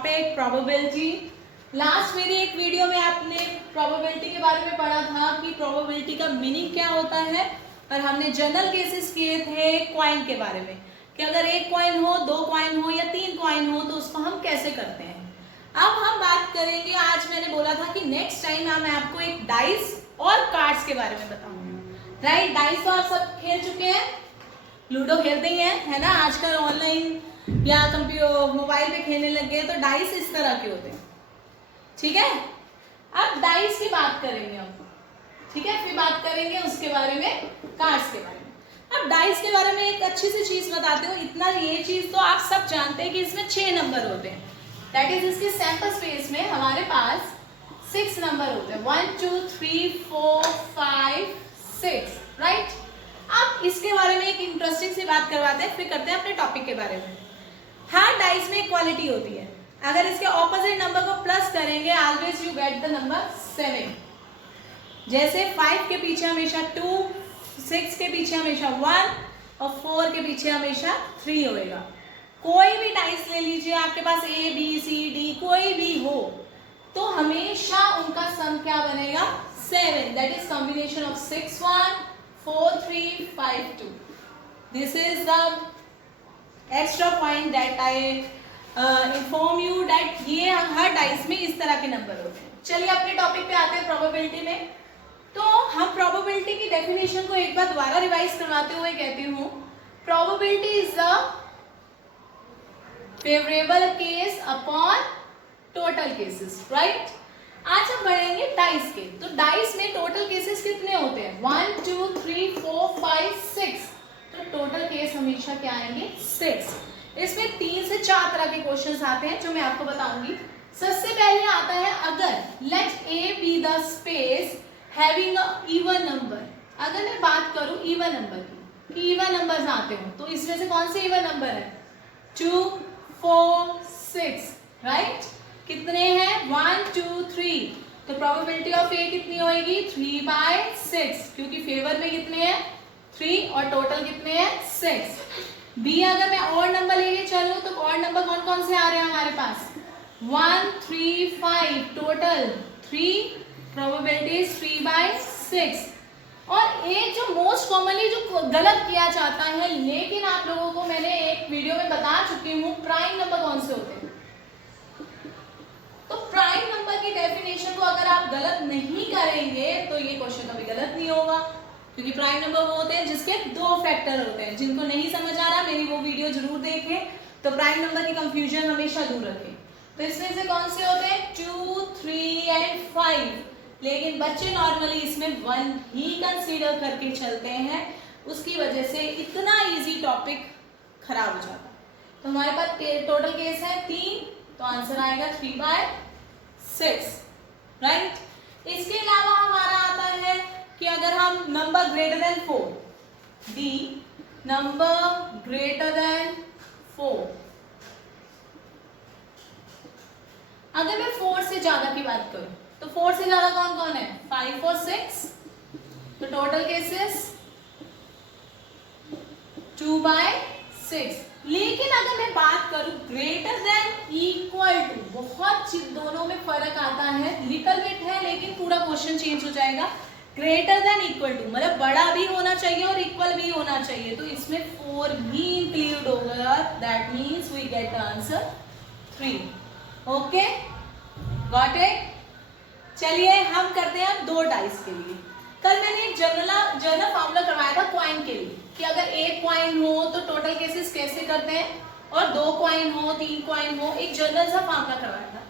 Topic probability. Last मेरी एक video में आपने प्रोबेबिलिटी के बारे में पढ़ा था कि प्रोबेबिलिटी का मीनिंग क्या होता है, और हमने जनरल केसेस किए थे कॉइन के बारे में कि अगर एक कॉइन हो, दो कॉइन हो या तीन कॉइन हो तो उसको हम कैसे करते हैं। अब हम बात करेंगे, आज मैंने बोला था कि नेक्स्ट टाइम मैं आपको एक डाइस और कार्ड्स के बारे में बताऊंगी। राइट, डाइस तो आप सब खेल चुके हैं, लूडो खेलते ही हैं, है ना। आजकल ऑनलाइन या कंप्यूटर मोबाइल पे खेलने लग गए, तो डाइस इस तरह के होते हैं। ठीक है, अब डाइस की बात करेंगे हम, ठीक है, फिर बात करेंगे उसके बारे में, कार्ड्स के बारे में। अब डाइस के बारे में एक अच्छी सी चीज बताते हो, इतना ये चीज तो आप सब जानते हैं कि इसमें 6 नंबर होते हैं। दैट इज इसके सैंपल स्पेस में हमारे पास 6 नंबर होते हैं, 1 2 3 4 5 6, राइट। अब इसके बारे में एक इंटरेस्टिंग सी बात करवाते हैं, फिर करते हैं अपने टॉपिक के बारे में। हर डाइस में इक्वालिटी होती है, अगर इसके ऑपोजिट नंबर को प्लस करेंगे always you get the number 7। जैसे 5 के पीछे हमेशा 2, 6 के पीछे हमेशा 1 और 4 के पीछे हमेशा 3 होएगा। कोई भी डाइस ले लीजिए, आपके पास A B C D कोई भी हो, तो हमेशा उनका सम क्या बनेगा 7। That is combination of 6 1 4 3 5 2। This is the extra point that I inform you that ये हर डाइस में इस तरह के नंबर होते हैं। चलिए अपने टॉपिक पे आते हैं, प्रोबेबिलिटी में। तो हम प्रोबेबिलिटी की डेफिनेशन को एक बार दोबारा रिवाइज करवाते हुए कहती हूँ, probability is the favourable case upon total cases, right. आज हम बढ़ेंगे डाइस के। तो डाइस में टोटल केसेस कितने होते हैं, 1 2 3 4 5 6। तो टोटल केस हमेशा क्या आएंगे 6। इसमें 3 से 4 तरह के क्वेश्चंस आते हैं जो मैं आपको बताऊंगी। सबसे पहले आता है, अगर let A be the space having a even number. अगर मैं बात करूं इवन नंबर की, कि इवन नंबर्स आते हो, तो इसमें से कौन से इवन नंबर है 2 4 6, राइट। कितने हैं 1 2 3, तो प्रोबेबिलिटी ऑफ ए कितनी होगी 3/6, क्योंकि फेवर में कितने हैं 3 और टोटल कितने हैं 6। बी अगर मैं और नंबर लेके चलूं तो और नंबर कौन कौन से आ रहे हैं हमारे पास 1 3 5, टोटल 3, प्रोबेबिलिटी 3/6। और एक जो मोस्ट कॉमनली जो गलत किया जाता है, लेकिन आप लोगों को मैंने एक वीडियो में बता चुकी हूँ, प्राइम नंबर कौन से होते हैं। तो प्राइम नंबर की डेफिनेशन को अगर आप गलत नहीं करेंगे तो ये क्वेश्चन कभी गलत नहीं होगा, क्योंकि प्राइम नंबर वो होते हैं जिसके 2 फैक्टर होते हैं। जिनको नहीं समझ आ रहा मेरी वो वीडियो जरूर देखें, तो प्राइम नंबर की कंफ्यूजन हमेशा दूर रखें। तो इसमें से कौन से होते हैं 2 3 एंड 5, लेकिन बच्चे नॉर्मली इसमें 1 ही कंसीडर करके चलते हैं, उसकी वजह से इतना इजी टॉपिक खराब हो जाता है। तो हमारे पास टोटल केस है 3, तो आंसर आएगा 3/6, राइट। इसके अलावा हमारा आता है कि अगर हम number greater than 4, D number greater than 4, अगर मैं 4 से ज्यादा की बात करूं तो 4 से ज्यादा कौन कौन है 5 और 6, तो टोटल केसेस 2/6। लेकिन अगर मैं बात करूं ग्रेटर देन इक्वल टू, बहुत दोनों में फर्क आता है, लिटिल बिट है, लेकिन पूरा क्वेश्चन चेंज हो जाएगा। ग्रेटर देन इक्वल टू मतलब बड़ा भी होना चाहिए और इक्वल भी होना चाहिए, तो इसमें 4 भी इंक्लूड होगा। That means we get the answer 3। Okay, got it. चलिए हम करते हैं 2 डाइस के लिए। कल मैंने एक जनरल फॉर्मूला करवाया था कॉइन के लिए, कि अगर एक कॉइन हो तो टोटल केसेस कैसे करते हैं, और 2 कॉइन हो 3 कॉइन हो, एक जनरल सा फॉर्मूला करवाया था।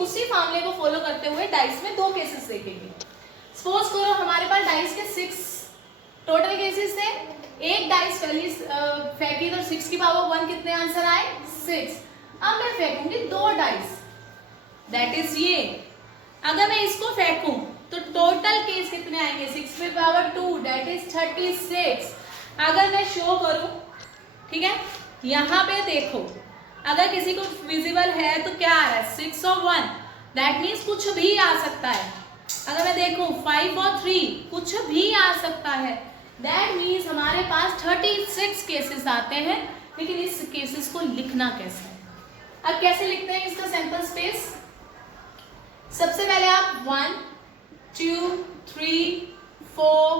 उसी फॉर्मूले को फॉलो करते हुए डाइस में 2 केसेस देखेंगे। सपोज करो हमारे पास डाइस के 6 टोटल केसेस थे, एक डाइस पहली फेंकी तो 6 की पावर 1 कितने आंसर आए 6। अब मैं फेंकूंगी 2 डाइस, दैट इज ये। अगर मैं इसको फेंकूं तो टोटल केस कितने आएंगे 6 की पावर 2, दैट इज 36। अगर मैं शो करूं, ठीक है, यहाँ पे देखो, अगर किसी को विजिबल है तो क्या आ रहा है 6 और 1, दैट मीन्स कुछ भी आ सकता है। अगर मैं देखूं 5 और 3, कुछ भी आ सकता है। दैट मीन्स हमारे पास 36 केसेस आते हैं, लेकिन इस केसेस को लिखना कैसे है अब कैसे लिखते हैं इसका सैंपल स्पेस? सबसे पहले आप 1 2 3 4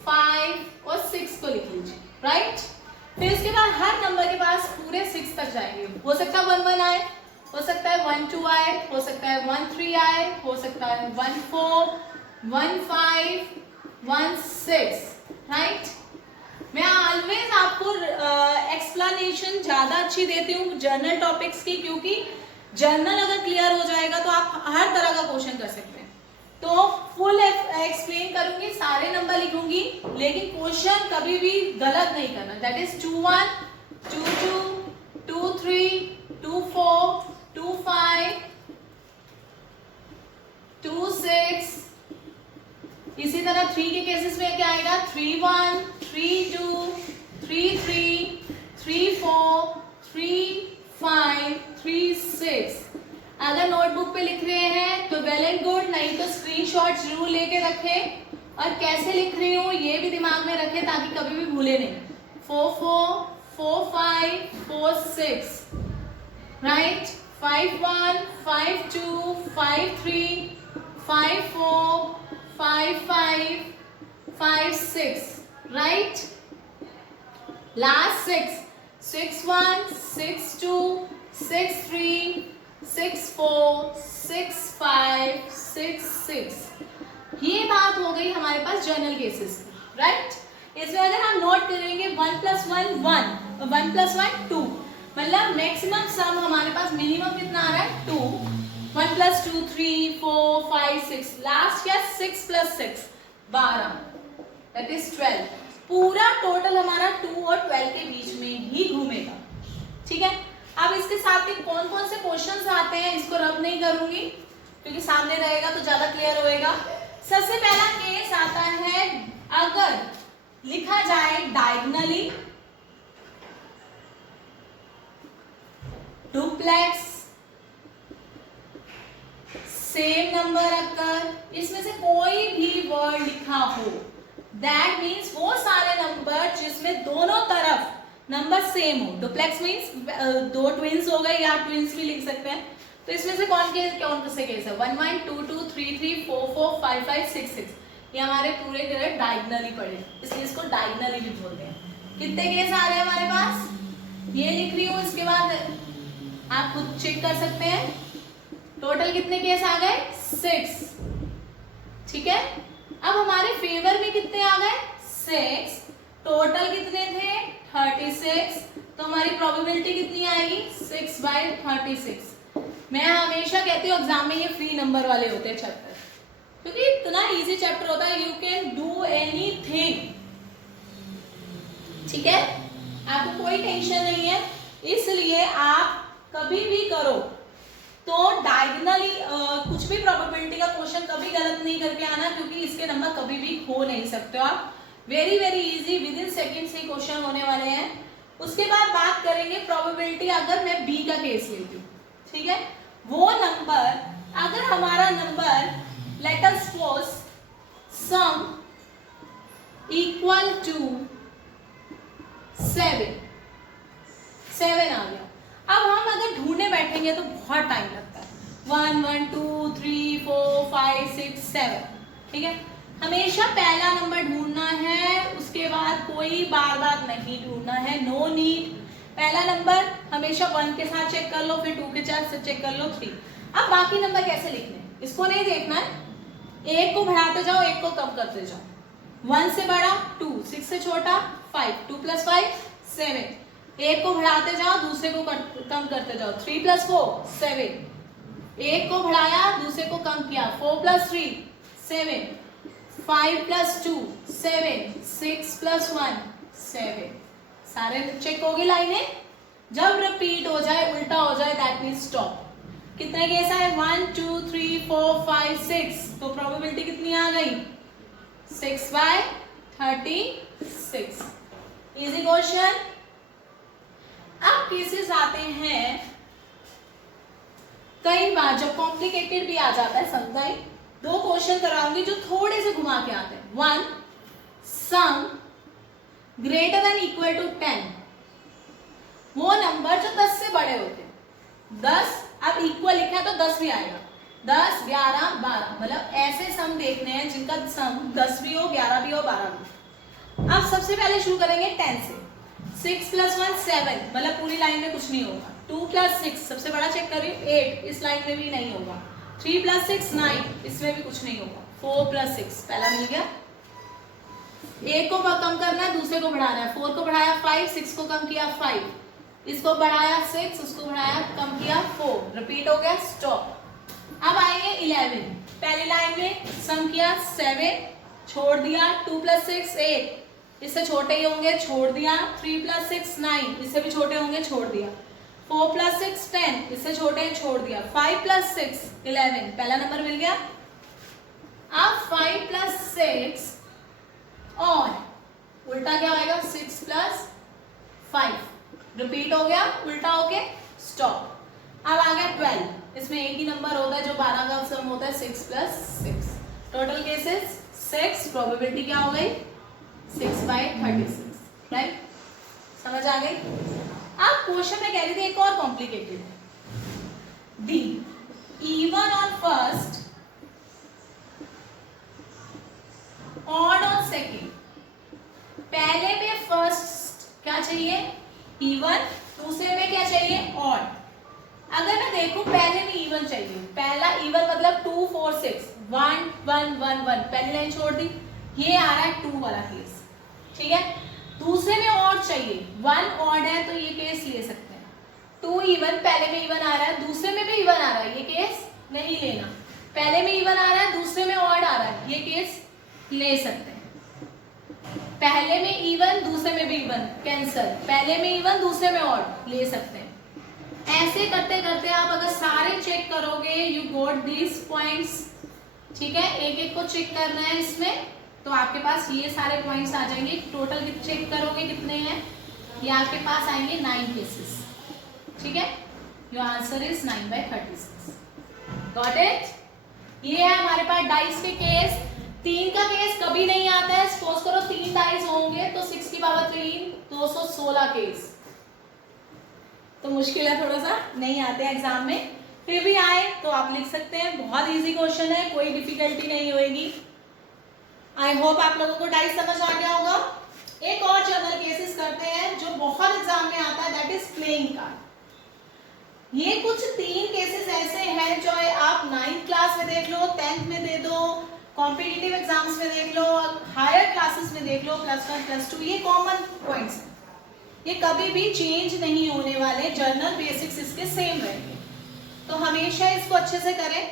5 और 6 को लिख लीजिए, राइट। फिर उसके बाद हर नंबर के पास पूरे 6 तक जाएंगे। हो सकता है 1 1 आए, हो सकता है 1 2 आए, हो सकता है 1 3 आए, हो सकता है 1 4 1 5 1 6, राइट। मैं ऑलवेज आपको एक्सप्लेनेशन ज्यादा अच्छी देती हूँ जर्नल टॉपिक्स की, क्योंकि जर्नल अगर क्लियर हो जाएगा तो आप हर तरह का क्वेश्चन कर सकते हैं। तो फुल एक्सप्लेन करूंगी, सारे नंबर लिखूंगी, लेकिन क्वेश्चन कभी भी गलत नहीं करना। That is 2 1 2 2 2 3 2 4 2 5 2 6। इसी तरह 3 के केसेस में क्या आएगा? 3 1 3 2 3 3 3 4 3 5 3 6। अगर नोटबुक पे लिख रहे हैं तो वेल एंड गुड, नहीं तो स्क्रीनशॉट जरूर लेके रखें। और कैसे लिख रही हूँ ये भी दिमाग में रखें ताकि कभी भी भूले नहीं। 4 4 4 5 4 6, राइट। 5 1 5 2 5 3 5 4 5 5 5 6, right? Last 6 6 1 6 2 6 3 6 4 6 5 6 6। ये बात हो गई हमारे पास जर्नल केसेस की, राइट। इसमें अगर हम नोट करेंगे 1 + 1 1, 1 + 1 2, मतलब मैक्सिमम सम हमारे पास मिनिमम कितना आ रहा है? 2। 1 + 2 3 4 5 6, लास्ट क्या? 6 + 6 12, दैट इज 12। पूरा टोटल हमारा 2 और 12 के बीच में ही घूमेगा, ठीक है। अब इसके साथ के कौन कौन से क्वेश्चंस आते हैं इसको रब नहीं करूंगी, क्योंकि सामने रहेगा तो ज्यादा क्लियर होएगा। सबसे पहला केस आता है अगर लिखा जाए डायगोनली, डुप्लेक्स, सेम नंबर अकर, इसमें से कोई भी वर्ड लिखा हो, दैट मीन्स वो सारे नंबर जिसमें दोनों तरफ नंबर सेम हो। डुप्लेक्स मीन्स दो ट्विंस हो गए, या ट्विंस भी लिख सकते हैं। तो इसमें से कौन से केस है? 1 1 2 2 3 3 4 4 5 5 6 6, ये हमारे पूरे डायगोनली पड़े, इसलिए इसको डायगोनली भी बोलते हैं। कितने केस आ रहे हैं हमारे पास? ये लिख रही हूँ, इसके बाद आप खुद चेक कर सकते हैं। टोटल कितने केस आ गए? 6, ठीक है। अब हमारे फेवर में कितने आ गए? 6। टोटल कितने थे? 36। तो हमारी प्रोबेबिलिटी कितनी आएगी? 6/36। मैं हमेशा कहती हूँ एग्जाम में ये फ्री नंबर वाले होते हैं चैप्टर, क्योंकि इतना इजी चैप्टर होता है, यू कैन डू एनीथिंग, ठीक है। आपको कोई टेंशन नहीं है, इसलिए आप कभी भी करो तो डायगोनली कुछ भी प्रोबेबिलिटी का क्वेश्चन कभी गलत नहीं करके आना, क्योंकि इसके नंबर कभी भी खो नहीं सकते हो आप। Very very easy, with in second से क्वेश्चन होने वाले हैं। उसके बाद बात करेंगे प्रोबेबिलिटी अगर मैं बी का केस लेती हूँ, ठीक है। वो नंबर अगर हमारा number let us suppose sum equal to 7 आ गया। अब हम अगर ढूंढने बैठेंगे तो बहुत टाइम लगता है। 1 1 2 3 4 5 6 7, ठीक है। हमेशा पहला नंबर ढूंढना है, उसके बाद कोई बार बार नहीं ढूंढना है, नो नीड। पहला नंबर हमेशा 1 के साथ चेक कर लो, फिर 2 के साथ चेक कर लो, 3। अब बाकी नंबर कैसे लिखने हैं इसको नहीं देखना है। एक को बढ़ाते जाओ, एक को कम करते जाओ। 1 से बड़ा 2, 6 से छोटा 5, 2 + 5 7। एक को बढ़ाते जाओ, दूसरे को कम करते जाओ। 3 + 4 7। एक को बढ़ाया, दूसरे को कम किया। 4 + 3 7, 5 + 2 7, 6 + 1 7। सारे चेक होगी लाइनें। जब रिपीट हो जाए, उल्टा हो जाए, दैट मीन्स स्टॉप। कितने केस आए? 1 2 3 4 5 6। तो प्रोबेबिलिटी कितनी आ गई? 6/36। Easy question. अब केसेस आते हैं कई बार जब कॉम्प्लिकेटेड भी आ जाता है। समझाई 2 क्वेश्चन कराऊंगी जो थोड़े से घुमा के आते हैं। 1 sum greater than equal to 10, वो नंबर जो 10 से बड़े होते हैं। 10, अब इक्वल लिखा है तो 10 भी आएगा, 10, 11, 12, मतलब ऐसे सम देखने हैं जिनका सम 10 भी हो, 11 भी हो, 12 भी। अब सबसे पहले शुरू करेंगे 10 से। 6 + 1 7, मतलब पूरी लाइन में कुछ नहीं होगा। 2 + 6, सबसे बड़ा चेक कर रही हूँ, 8, इस लाइन में भी नहीं होगा। 3 + 6 9, इसमें भी कुछ नहीं होगा। 4 + 6, पहला मिल गया। एक को कम करना है, दूसरे को बढ़ाना है। 4 को बढ़ाया 5, 6 को कम किया 5, इसको बढ़ाया 6, उसको बढ़ाया कम किया 4, रिपीट हो गया, स्टॉप। अब आएंगे 11, पहली लाइन में सम किया 7, छोड़ दिया। 2 + 6 8, इससे छोटे ही होंगे, छोड़ दिया। 3 + 6 9, इससे भी छोटे होंगे, छोड़ दिया। 4 + 6 10, इससे छोटे हैं, छोड़ दिया। 5 + 6 11, पहला नंबर मिल गया। अब 5 + 6 और उल्टा क्या आएगा, 6 + 5, रिपीट हो गया, उल्टा होके स्टॉप। अब आ गया 12, इसमें एक ही नंबर होता है जो 12 का सम होता है, 6 + 6, टोटल केसेस 6, प्रोबेबिलिटी क्या हो गई, 6/36, राइट। समझ आ गई। अब क्वेश्चन में कह रही थी एक और complicated, D even on first, odd on second. पहले में फर्स्ट क्या चाहिए, इवन, दूसरे में क्या चाहिए, ऑड। अगर मैं देखूं पहले में इवन चाहिए, पहला इवन मतलब 2 4 6 1 1 1 1, पहली लाइन छोड़ दी, ये आ रहा है 2 वाला केस, ठीक है। दूसरे में ऑड चाहिए, 1 ऑड है तो ये केस ले सकते हैं। 2 इवन, पहले में इवन आ रहा है, दूसरे में भी इवन आ रहा है, ये केस नहीं लेना। पहले में इवन आ रहा है, दूसरे में ऑड आ रहा है, ये केस ले सकते हैं। पहले में इवन, दूसरे में भी इवन, कैंसल। पहले में इवन, दूसरे में ऑड, ले सकते हैं। ऐसे करते करते आप अगर सारे चेक करोगे, यू गॉट दिस पॉइंट्स, ठीक है। एक एक को चेक करना है इसमें, तो आपके पास ये सारे पॉइंट्स आ जाएंगे। टोटल चेक करोगे कितने हैं, ये आपके पास आएंगे 9 केसेस, ठीक है। Your answer is 9/36, got it. ये है हमारे पास डाइस के केस। 3 का केस कभी नहीं आता है, सपोज करो 3 डाइस होंगे तो 6 की पावर 3 216 केस, तो मुश्किल है, थोड़ा सा नहीं आते हैं एग्जाम में, फिर भी आए तो आप लिख सकते हैं। बहुत इजी क्वेश्चन है, कोई डिफिकल्टी नहीं होगी। आई होप आप लोगों को डाइस समझ आ गया होगा। एक और जनरल केसेस करते हैं जो बहुत एग्जाम में आता है, दैट इज प्लेइंग कार्ड। ये कुछ 3 केसेस ऐसे हैं जो आप 9th क्लास में देख लो, 10th में दे दो, कॉम्पिटिटिव एग्जाम्स में देख लो, हायर क्लासेस में देख लो, +1 +2, ये कॉमन पॉइंट्स हैं, ये कभी भी चेंज नहीं होने वाले, जर्नल बेसिक्स इसके सेम रहेंगे, तो हमेशा इसको अच्छे से करें।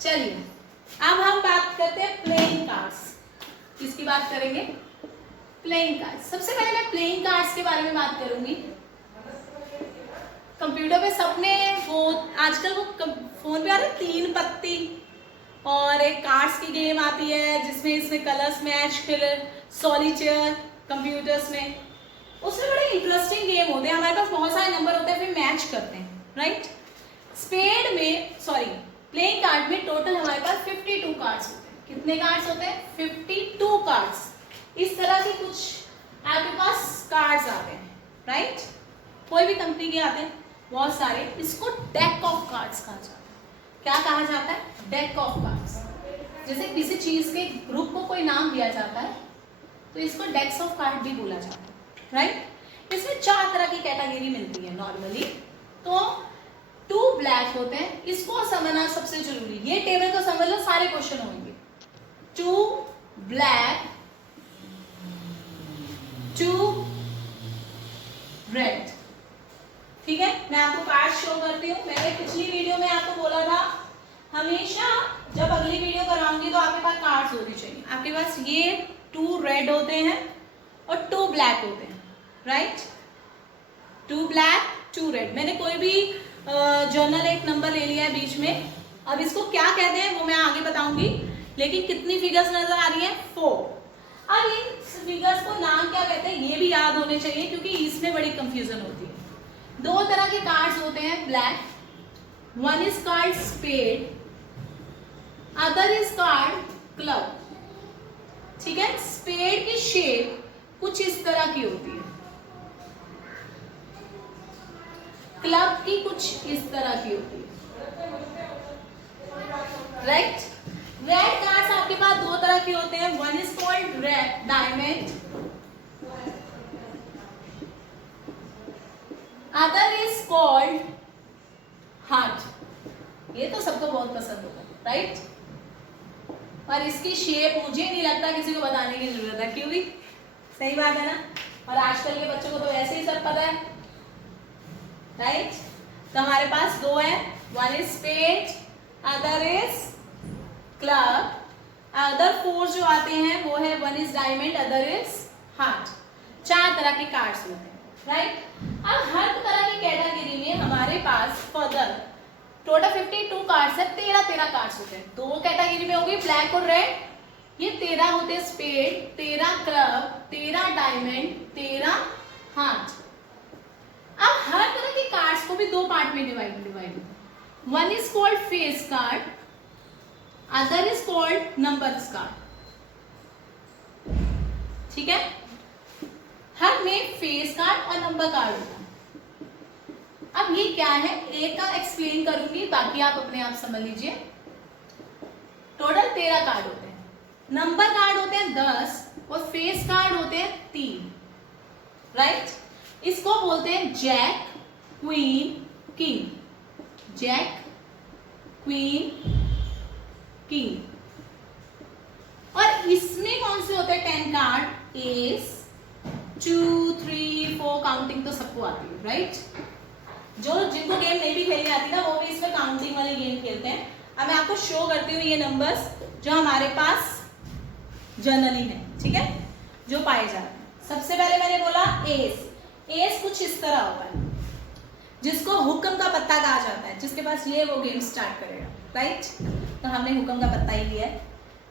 चलिए अब हम बात करते हैं प्लेइंग कार्ड्स। किसकी बात करेंगे, प्लेइंग कार्ड्स। सबसे पहले मैं प्लेइंग कार्ड्स के बारे में बात करूंगी। कंप्यूटर पे सबने वो आजकल वो फोन पे आ रहे 3 पत्ती और एक कार्ड्स की गेम आती है जिसमें इसमें colours match, colour solitaire computers में, उसमें बड़े इंटरेस्टिंग गेम होते हैं। हमारे पास बहुत सारे नंबर होते हैं, फिर मैच करते हैं, राइट। स्पेड में, सॉरी, प्लेइंग कार्ड में टोटल हमारे पास 52 कार्ड्स होते हैं। कितने कार्ड्स होते हैं, 52 कार्ड्स। इस तरह के कुछ आपके पास कार्ड्स आते हैं, राइट। कोई भी कंपनी के आते हैं बहुत सारे, इसको डेक ऑफ कार्ड्स कहा जाता है। क्या कहा जाता है, डेक ऑफ कार्ड्स। जैसे किसी चीज के ग्रुप को कोई नाम दिया जाता है तो इसको डेक्स ऑफ कार्ड भी बोला जाता है, राइट। इसमें 4 तरह की कैटेगरी मिलती है नॉर्मली। तो 2 ब्लैक होते हैं, इसको समझना सबसे जरूरी। ये टेबल को समझ लो, सारे क्वेश्चन होंगे। 2 ब्लैक, 2 रेड, ठीक है। मैं आपको कार्ड शो करती हूँ। मैंने पिछली वीडियो में आपको बोला था हमेशा जब अगली वीडियो कराऊंगी तो आपके पास कार्ड्स होनी चाहिए। आपके पास ये 2 रेड होते हैं और 2 ब्लैक होते हैं, राइट। 2 black 2 red. मैंने कोई भी जर्नल एक नंबर ले लिया है बीच में, अब इसको क्या कहते हैं वो मैं आगे बताऊंगी, लेकिन कितनी फिगर्स नजर आ रही है, 4। अब इन फिगर्स को नाम क्या कहते हैं ये भी याद होने चाहिए, क्योंकि इसमें बड़ी कंफ्यूजन होती है। 2 तरह के कार्ड्स होते हैं black, one is called spade, other is called club, ठीक है। स्पेड की शेप कुछ इस तरह की होती है, क्लब की कुछ इस तरह की होती है, राइट। रेड कार्ड्स आपके पास दो तरह के होते हैं, one is called red diamond, other is called heart. ये तो सबको बहुत पसंद होगा, राइट। और इसकी शेप मुझे नहीं लगता किसी को बताने की जरूरत है, क्यों भी, सही बात है ना। और आजकल के बच्चों को तो ऐसे ही सब पता है, राइट। तो हमारे पास दो है, one is spade, other is club. Other four जो आते हैं वो है one is diamond, other is heart. चार तरह के कार्ड्स होते हैं, राइट। अब हर तरह की कैटेगरी में हमारे पास फर्दर टोटल 52 कार्ड्स है, 13 कार्ड्स होते हैं। दो कैटेगरी में होगी ब्लैक और रेड, ये 13 होते हैं स्पेड, 13 क्लब, 13 डायमंड, 13 हार्ट। अब हर तरह के कार्ड्स को भी दो पार्ट में divide, one is called face card, other is called numbers card, ठीक है। हर में फेस कार्ड और नंबर कार्ड होता है। अब ये क्या है, एक का एक्सप्लेन करूंगी, बाकी आप अपने आप समझ लीजिए। टोटल 13 कार्ड होते हैं, नंबर कार्ड होते हैं 10 और फेस कार्ड होते हैं 3, राइट। इसको बोलते हैं jack, queen, king. Jack, queen, king. और इसमें कौन से होते हैं 10 कार्ड, एस, 2, 3, 4, काउंटिंग तो सबको आती है, राइट। जो जिनको गेम नहीं भी खेलनी आती ना, वो भी इसमें काउंटिंग वाले गेम खेलते हैं। अब मैं आपको शो करती हूँ ये नंबर्स जो हमारे पास जनरली है, ठीक है, जो पाए जाते हैं। सबसे पहले मैंने बोला एस। एस कुछ इस तरह होता है, जिसको हुक्म का पत्ता कहा जाता है। जिसके पास ये वो गेम स्टार्ट करेगा, राइट। तो हमने हुक्म का पत्ता ही लिया है।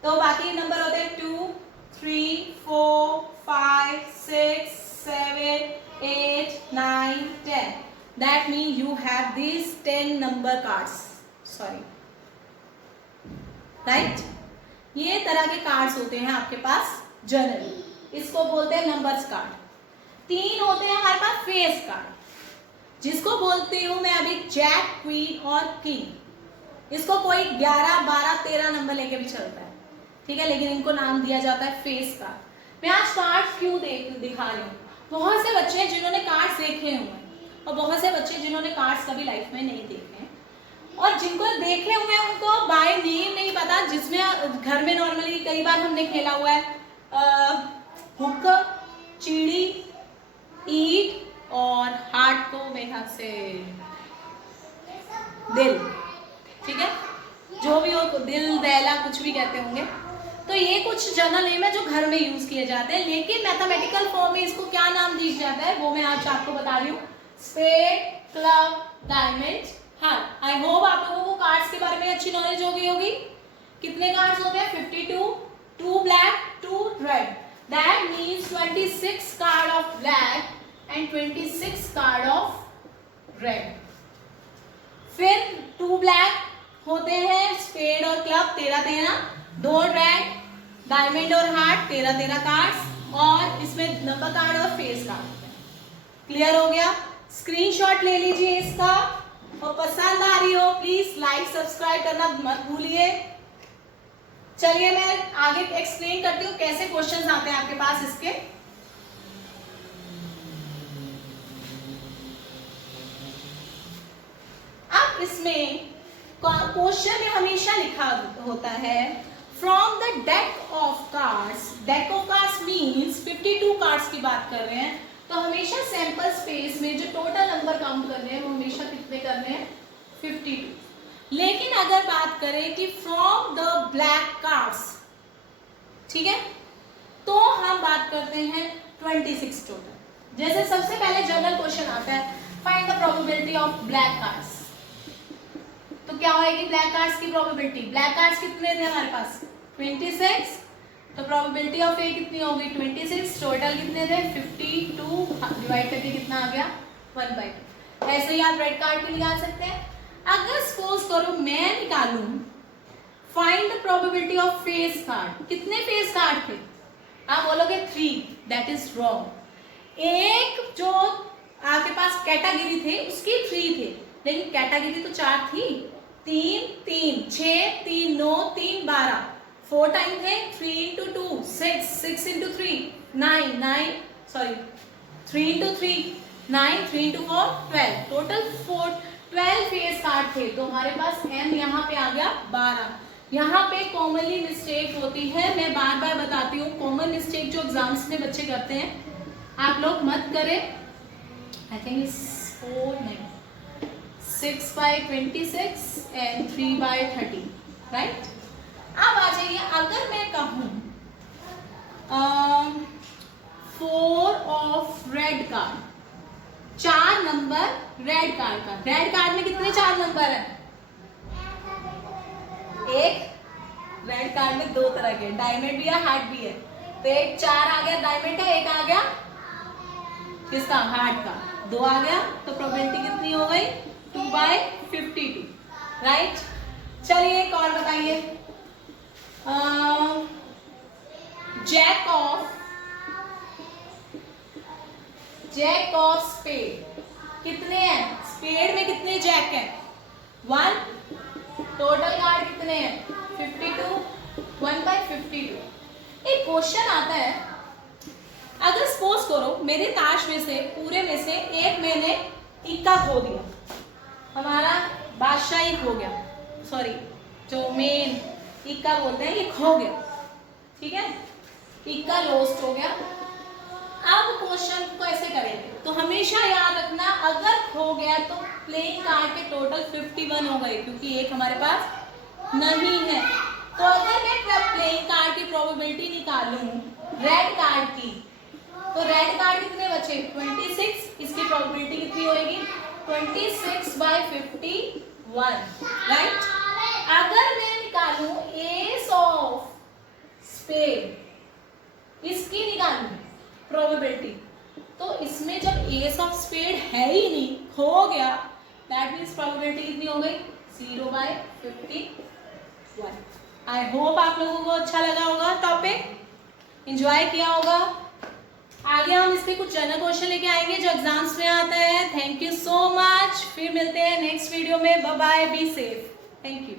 तो बाकी नंबर होते हैं 2, 3, 4, 5, 6, 7, 8, 9, 10. That means you have these 10 number cards. Sorry, right? ये तरह के कार्ड्स होते हैं आपके पास जनरली, इसको बोलते हैं नंबर्स कार्ड। 3 होते हैं हमारे पास फेस कार्ड, जिसको बोलती हूँ मैं अभी जैक, क्वीन और किंग। इसको कोई 11, 12, 13 नंबर लेके भी चलता है, ठीक है, लेकिन इनको नाम दिया जाता है फेस कार्ड। मैं आज कार्ड क्यों दिखा रही हूँ, बहुत से बच्चे हैं जिन्होंने कार्ड्स देखे हुए हैं और बहुत से बच्चे जिन्होंने कार्ड्स कभी लाइफ में नहीं देखे हैं, और जिनको देखे हुए हैं उनको बाय नेम नहीं पता। जिसमें घर में नॉर्मली कई बार हमने खेला हुआ है हुक, चिड़ी, ईट और हार्ट को मेरे से दिल, ठीक है, जो भी हो, दिल, दैला, कुछ भी कहते होंगे। तो ये कुछ जनरल नेम है जो घर में यूज किए जाते हैं, लेकिन मैथमेटिकल फॉर्म में इसको क्या नाम दिया जाता है वो मैं आज आपको बता रही हूँ। Spade, club, diamond, heart. I hope आप लोगों को कार्ड्स के बारे में अच्छी नॉलेज हो गई होगी। कितने कार्ड्स होते हैं 52, 2 black, 2 red. That means 26 card of black and 26 card of red. फिर 2 ब्लैक होते हैं स्पेड और क्लब 13, 2 रेड, डायमंड और हार्ट 13 कार्ड्स, और इसमें नंबर कार्ड और फेस कार्ड। क्लियर हो गया? स्क्रीनशॉट ले लीजिए इसका, और पसंद आ रही हो प्लीज लाइक सब्सक्राइब करना मत भूलिए। चलिए मैं आगे एक्सप्लेन करती हूँ कैसे क्वेश्चंस आते हैं आपके पास इसके। अब इसमें क्वेश्चन में हमेशा लिखा होता है from the deck of cards. Deck of cards means 52 cards की बात कर रहे हैं, तो हमेशा सैंपल स्पेस में जो टोटल नंबर काउंट कर रहे हैं वो हमेशा कितने करने हैं 52। लेकिन अगर बात करें कि फ्रॉम द ब्लैक कार्ड्स, ठीक है, तो हम बात करते हैं 26 टोटल। जैसे सबसे पहले जनरल क्वेश्चन आता है find the probability of black cards, तो क्या होगी ब्लैक कार्ड्स की प्रोबेबिलिटी। ब्लैक कार्ड्स कितने थे हमारे पास 26, तो प्रोबेबिलिटी ऑफ ए कितनी होगी 26, टोटल कितने थे 52, डिवाइड करके कितना आ गया 1/2। ऐसे ही आप रेड कार्ड भी निकाल सकते हैं। अगर सपोज करो मैं निकालूं find the probability of face card, कितने फेस कार्ड थे, आप बोलोगे 3, दैट इज रॉन्ग। एक जो आपके पास कैटेगरी थे उसकी 3 थे, लेकिन कैटेगरी तो 4 थी। 3 3 6 3 9 3 12, 4 टाइम थे। 3 into 2 6, 6 into 3 9 9, sorry 3 into 3 9, 3 into 4 12, total 12 face card थे। तो हमारे पास m यहाँ पे आ गया 12। यहाँ पे कॉमनली मिस्टेक होती है, मैं बार बार बताती हूँ, कॉमन मिस्टेक जो एग्जाम्स में बच्चे करते हैं आप लोग मत करें। आई थिंक 4 नहीं, 6 by 26 and 3 by 30, राइट। अब आ जाइए, अगर मैं कहूँ 4 of red card, 4 number red card का। रेड कार्ड में कितने 4 नंबर है? एक रेड कार्ड में 2 तरह के, डायमंड भी है, हार्ट भी है। तो एक 4 आ गया डायमंड का, एक आ गया किसका? हार्ट का। 2 आ गया, तो प्रोबेबिलिटी कितनी हो गई? 2 by 52, राइट। चलिए एक और बताइए, जैक ऑफ स्पेड कितने हैं? स्पेड में कितने जैक हैं? 1। टोटल कार्ड कितने हैं? 52, 1 by 52। एक क्वेश्चन आता है, अगर सपोज करो मेरे ताश में से, पूरे में से एक मैंने इक्का खो दिया, हमारा बादशाह ही खो गया, सॉरी जो मेन इक्का बोलते हैं ये खो गया, ठीक है, इक्का लॉस्ट हो गया। अब क्वेश्चन को ऐसे करेंगे, तो हमेशा याद रखना अगर खो गया तो प्लेइंग कार्ड के टोटल 51 हो गए, क्योंकि एक हमारे पास नहीं है। तो अगर मैं प्लेइंग कार्ड की प्रोबेबिलिटी निकालूं रेड कार्ड की, तो रेड कार्ड कितने बचे? 26। इसकी प्रोबेबिलिटी कितनी होगी? 26 by 51, राइट। अगर मैं निकालूं एस ऑफ स्पेड, इसकी निकालूं प्रोबेबिलिटी, तो इसमें जब एस ऑफ स्पेड है ही नहीं, खो गया, दैट मीन्स प्रोबेबिलिटी कितनी हो गई? 0 by 51। आई होप आप लोगों को अच्छा लगा होगा, टॉपिक एंजॉय किया होगा। आगे हम इसके कुछ जनरल क्वेश्चन लेके आएंगे जो एग्जाम्स में आता है। थैंक यू सो मच, फिर मिलते हैं नेक्स्ट वीडियो में। Bye bye, be safe, thank you.